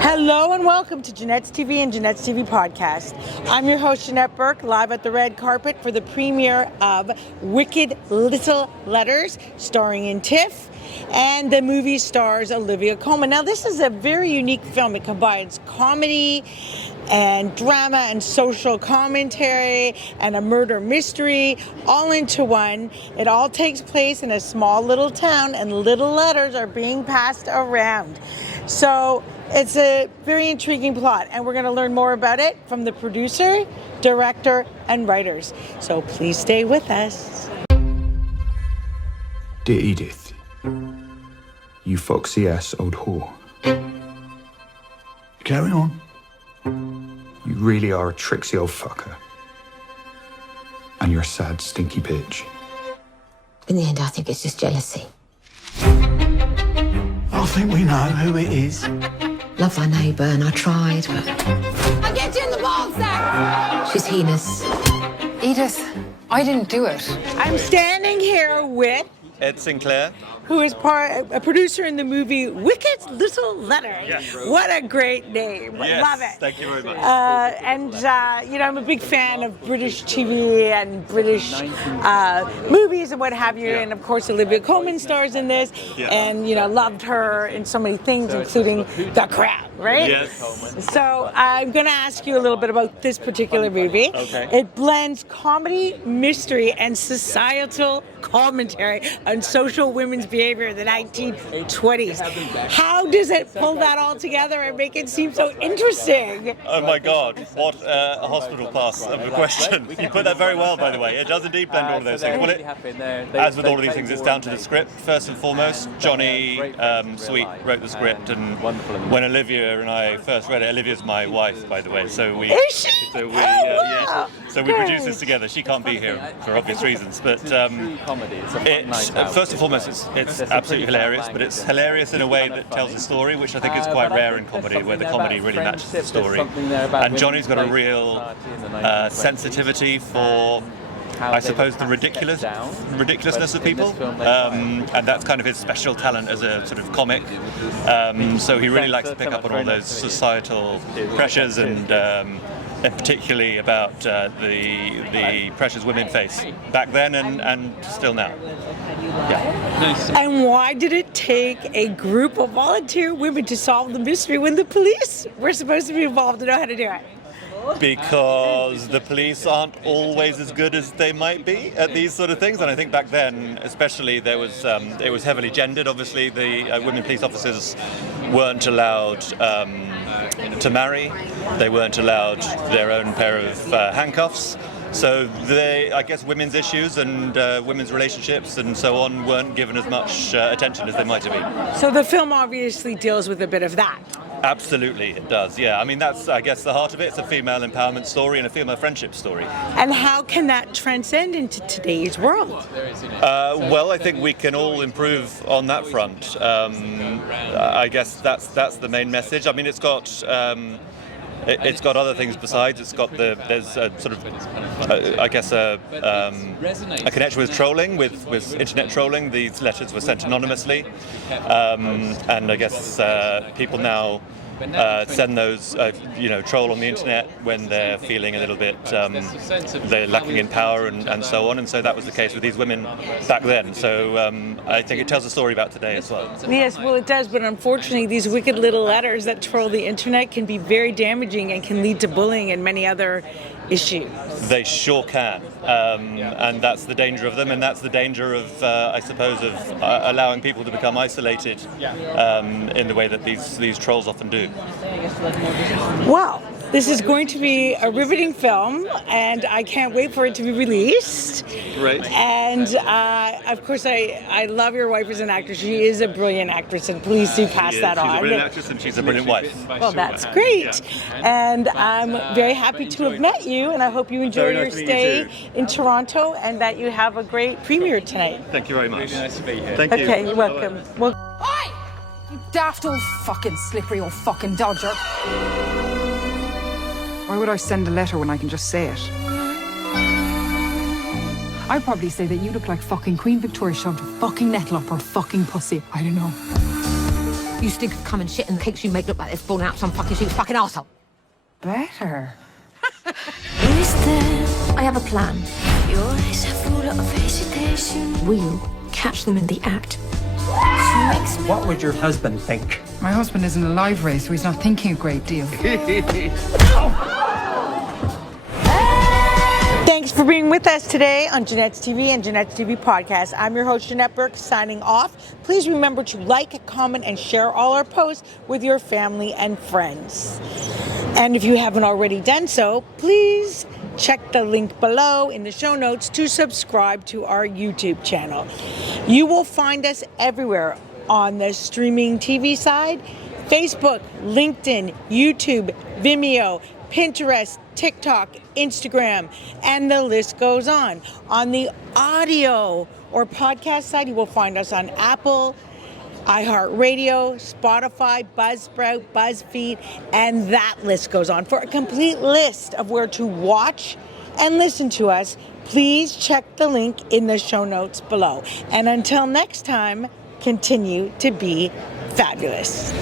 Hello and welcome to Janette's TV and Janette's TV podcast. I'm your host, Janette Burke, live at the red carpet for the premiere of Wicked Little Letters, starring in Tiff, and the movie stars Olivia Colman. Now, this is a very unique film. It combines comedy and drama and social commentary and a murder mystery all into one. It all takes place in a small little town, and little letters are being passed around. So it's a very intriguing plot, and we're going to learn more about it from the producer, director, and writers. So please stay with us. Dear Edith, you foxy-ass old whore. Carry on. You really are a tricksy old fucker. And you're a sad, stinky bitch. In the end, I think it's just jealousy. I think we know who it is. Love thy neighbour, and I tried, but... I'll get you in the ball sack! she's heinous. Edith, I didn't do it. I'm standing here with Ed Sinclair. who is a producer in the movie Wicked Little Letters. Yes. What a great name. Yes, Love it. thank you very much. I'm a big fan of British TV and British movies and what have you. Yeah. And of course, Olivia Colman stars in this. Yeah. And, loved her in so many things, including The Crown, right? Yes. So I'm going to ask you a little bit about this particular movie. Okay. It blends comedy, mystery, and societal commentary on social women's behavior in the 1920s. How does it pull that all together and make it seem so interesting? Oh my God, what a hospital pass of a question. You put that very well, by the way. It does indeed blend all of those things. Well, as with all of these things, it's down to the script, first and foremost. Jonny Sweet wrote the script, and when Olivia and I first read it, Olivia's my wife, by the way, so we... Is she? So we, wow. so we produced this together. She can't be here for obvious reasons, but first and foremost, it's absolutely hilarious, but it's hilarious in a way that tells a story, which I think is quite rare in comedy, where the comedy really matches the story. And Jonny's got a real sensitivity for, I suppose, the ridiculousness of people, and that's kind of his special talent as a sort of comic. So he really likes to pick up on all those societal pressures and particularly about the pressures women face back then and still now. Yeah. And why did it take a group of volunteer women to solve the mystery when the police were supposed to be involved to know how to do it? Because the police aren't always as good as they might be at these sort of things, and I think back then, especially, it was heavily gendered. Obviously, the women police officers weren't allowed to marry. They weren't allowed their own pair of handcuffs. So I guess women's issues and women's relationships and so on weren't given as much attention as they might have been. So the film obviously deals with a bit of that. Absolutely, it does, yeah. I mean, that's, I guess, the heart of it. It's a female empowerment story and a female friendship story. And how can that transcend into today's world? Well, I think we can all improve on that front. I guess that's the main message. I mean, it's got other things besides. There's a sort of, I guess, a connection with trolling, with internet trolling. These letters were sent anonymously, and I guess people now send those, troll on the internet when they're feeling a little bit, they're lacking in power and so on. And so that was the case with these women back then. So I think it tells a story about today as well. Yes, well, it does. But unfortunately, these wicked little letters that troll the internet can be very damaging and can lead to bullying and many other issues. They sure can, and that's the danger of them, and that's the danger of, I suppose, of allowing people to become isolated in the way that these trolls often do. Wow. This is going to be a riveting film, and I can't wait for it to be released. Right. And, of course, I love your wife as an actress. She is a brilliant actress, and please do pass that on. She's a brilliant actress, and she's a brilliant wife. Well, that's great. And I'm very happy to have met you, and I hope you enjoy your stay in Toronto and that you have a great premiere tonight. Thank you very much. Really nice to be here. Thank you. Okay, you're welcome. Well, Oi! You daft old fucking slippery old fucking dodger. Why would I send a letter when I can just say it? I'd probably say that you look like fucking Queen Victoria shoved a fucking nettle up her fucking pussy. I don't know. You stink of cum and shit and the cakes you make look like they're falling out some fucking sheep's fucking arsehole. Better. I have a plan. Your eyes are full of hesitation. We'll catch them in the act. What would your husband think? My husband isn't alive, Ray, so he's not thinking a great deal. Thanks for being with us today on Janette's TV and Janette's TV podcast. I'm your host, Janette Burke, signing off. Please remember to like, comment, and share all our posts with your family and friends. And if you haven't already done so, please check the link below in the show notes to subscribe to our YouTube channel. You will find us everywhere on the streaming TV side: Facebook, LinkedIn, YouTube, Vimeo, Pinterest, TikTok, Instagram, and the list goes on. On the audio or podcast side, you will find us on Apple, iHeartRadio, Spotify, Buzzsprout, BuzzFeed, and that list goes on. For a complete list of where to watch and listen to us, please check the link in the show notes below. And until next time, continue to be fabulous.